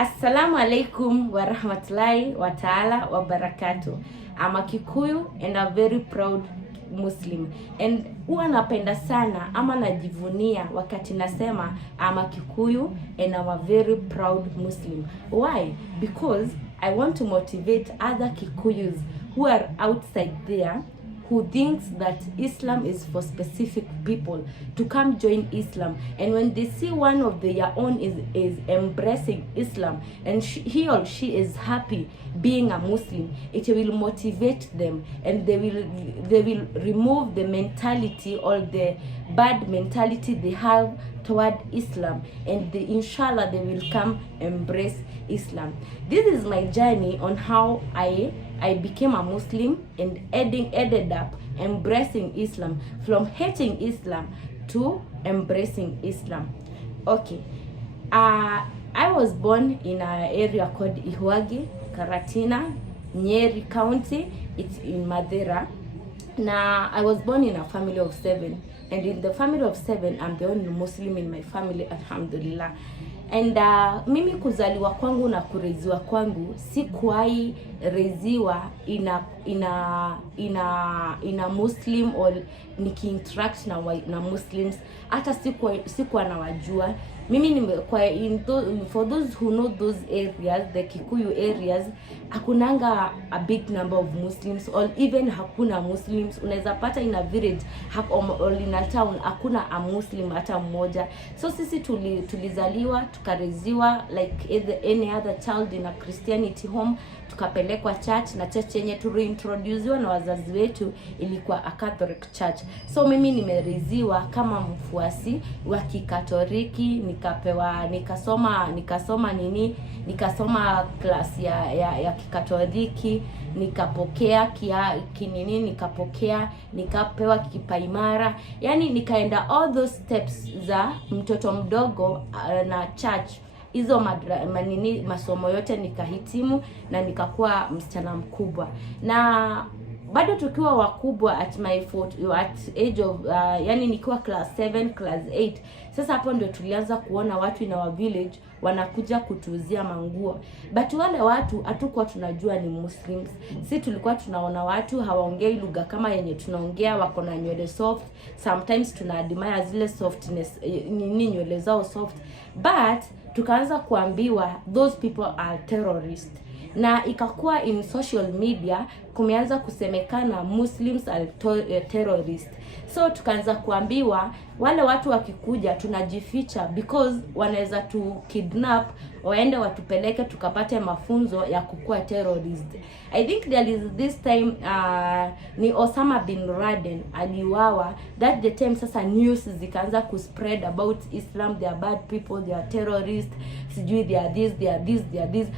Assalamu alaikum wa rahmatullahi wa ta'ala wa barakatuh. I'm a Kikuyu and a very proud Muslim. And huwa napenda sana ama najivunia wakati nasema I'm a Kikuyu and I'm a very proud Muslim. Why? Because I want to motivate other Kikuyus who are outside there who thinks that Islam is for specific people to come join Islam, and when they see one of their own is embracing Islam and he or she is happy being a Muslim, it will motivate them and they will remove the mentality or the bad mentality they have toward Islam, and inshallah they will come embrace Islam. This is my journey on how I became a Muslim and ended up embracing Islam, from hating Islam to embracing Islam. Okay, I was born in an area called Ihwagi, Karatina, Nyeri County. It's in Madera. Now, I was born in a family of 7, and in the family of 7, I'm the only Muslim in my family, alhamdulillah. And mimi kuzaliwa kwangu na kureziwa kwangu sikuwahi reziwa ina Muslim or nikiinteract na Muslims, hata sikuwa nawajua. Mimi for those who know those areas, the Kikuyu areas, hakunanga a big number of Muslims, or even hakuna Muslims. Unaweza pata in a village or in a town hakuna a Muslim hata mmoja. So sisi tulizaliwa tukareziwa like any other child in a Christianity home, tukapelekwa church, na church yenye tuliintroduciwa na wazazi wetu ilikuwa a Catholic church. So mimi nimereziwa kama mfuasi wa Kikatoliki, nikasoma class ya Kikatoliki, nikapokea nikapewa kipaimara, yani nikaenda all those steps za mtoto mdogo na church. Hizo masomo yote nikahitimu na nikakuwa msichana mkubwa. Na bado tukiwa wakubwa at age of yani nikiwa class 7, class 8, sasa hapo ndio tulianza kuona watu in our village wanakuja kutuuzia manguo, but wale watu hatukuwa tunajua ni Muslims. Si tulikuwa tunaona watu hawaongei lugha kama yenye tunaongea, wako na nywele soft, sometimes tuna admire zile softness nywele zao soft, but tukaanza kuambiwa those people are terrorists. Na ikakuwa in social media kumeanza kusemekana Muslims are terrorists. So tukaanza kuambiwa wale watu wakikuja tunajificha because wanaweza tu kidnap, waende watupeleke tukapate mafunzo ya kukua terrorist. I think there is this time ni Osama bin Laden aliuawa. That the time sasa news zikaanza kuspread about Islam, they are bad people, they are terrorists, sijui they are this, they are this, they are this.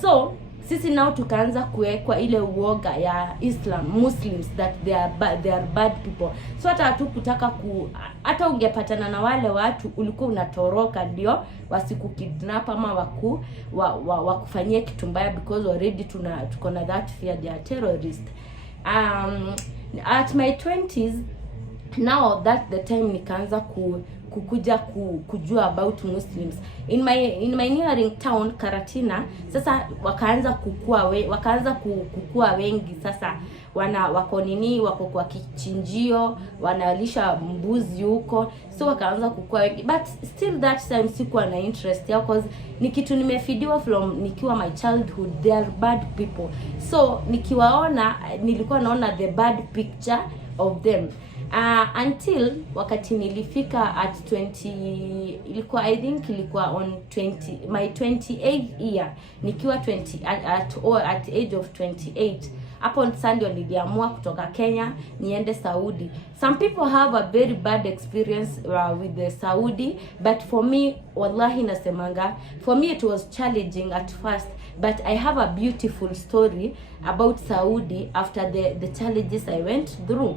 So sisi nao tukaanza kuwekwa ile uoga ya Islam, Muslims, that they are bad people. So hata hatukutaka hata ungepatana na wale watu ulikuwa unatoroka ndio wasikukidnap ama wakufanyie kitu mbaya, because already tuko na that fear they are terrorist. At my 20s now, that the time nikaanza kukuja kujua about Muslims in my nearing town Karatina. Sasa wakaanza kukua wengi. Sasa wako kwa kichinjio, wanalisha mbuzi huko, so wakaanza kukua wengi, but still that time sikuwa na interest yao, because ni kitu nimefidiwa from nikiwa my childhood, they are bad people. So nikiwaona nilikuwa naona the bad picture of them. Until wakati nilifika at 20, ilikuwa I think ilikuwa on my 28th year, nikiwa at age of 28, hapo Sunday niliamua kutoka Kenya niende Saudi. Some people have a very bad experience with the Saudi, but for me, wallahi nasemanga, for me it was challenging at first, but I have a beautiful story about Saudi after the challenges I went through.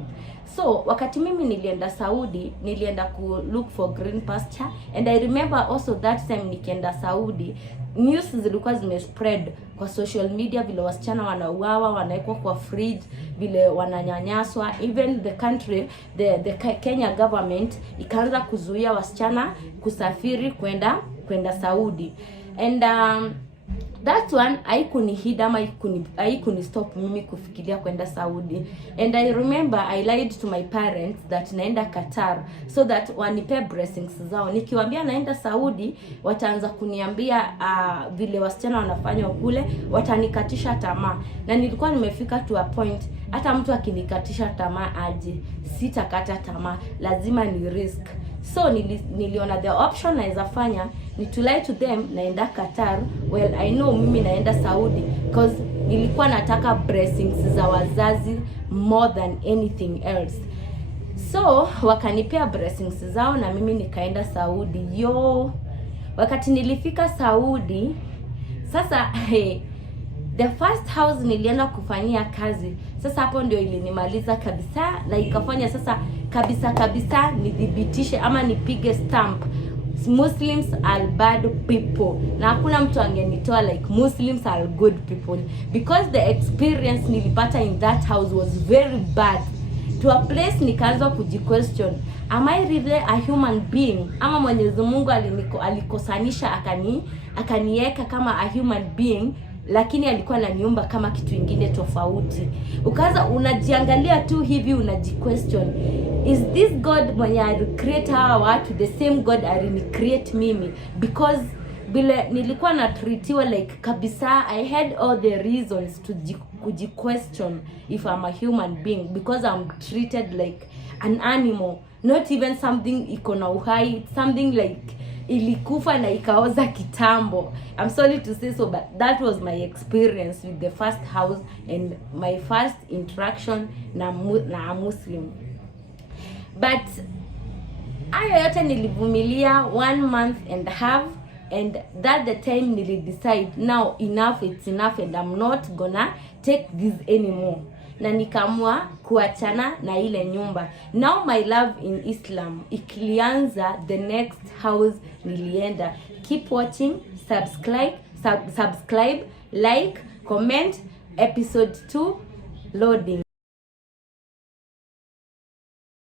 So wakati mimi nilienda Saudi, nilienda look for green pasture, and I remember also that time nikienda Saudi, news zilikuwa zimespread kwa social media vile wasichana wanauawa, wanaekwa kwa fridge, vile wananyanyaswa. Even the country, the Kenya government ikaanza kuzuia wasichana kusafiri kwenda Saudi. And that one haikunihid ama stop mimi kufikiria kwenda Saudi. And I remember I lied to my parents that naenda Qatar so that wanipe blessings zao. Nikiwaambia naenda Saudi, wataanza kuniambia vile wasichana wanafanya kule, watanikatisha tamaa. Na nilikuwa nimefika to a point hata mtu akinikatisha tamaa aje, sitakata tamaa, lazima ni risk. So niliona the option naweza fanya ni to lie to them naenda Qatar. Well, I know mimi naenda Saudi because nilikuwa nataka blessings za wazazi more than anything else. So wakanipea blessings zao na mimi nikaenda Saudi. Wakati nilifika Saudi, sasa the first house nilienda kufanyia kazi. Sasa hapo ndio ilinimaliza kabisa na ikafanya sasa kabisa nidhibitishe ama nipige stamp Muslims are bad people, na hakuna mtu angenitoa like Muslims are good people, because the experience nilipata in that house was very bad to a place nikaanza kujiquestion, am I really a human being ama Mwenyezi Mungu alikosanisha akaniweka kama a human being, lakini alikuwa ananiumba kama kitu kingine tofauti. Ukaanza unajiangalia tu hivi, unajiquestion, is this God mwenye alicreate hawa watu the same God alicreate mimi? Because bila nilikuwa na treatiwa like kabisa, I had all the reasons to kujiquestion if I'm a human being, because I'm treated like an animal, not even something iko na uhai, something like ilikufa na ikaoza kitambo. I'm sorry to say so, but that was my experience with the first house and my first interaction na Muslim. But hayo yote nilivumilia 1 month and a half, and that the time decide now enough, it's enough and I'm not gonna take this anymore. Na nikamua kuachana na ile nyumba. Now my love in Islam ikilianza the next house nilienda. Keep watching, subscribe, like, comment. Episode 2 loading.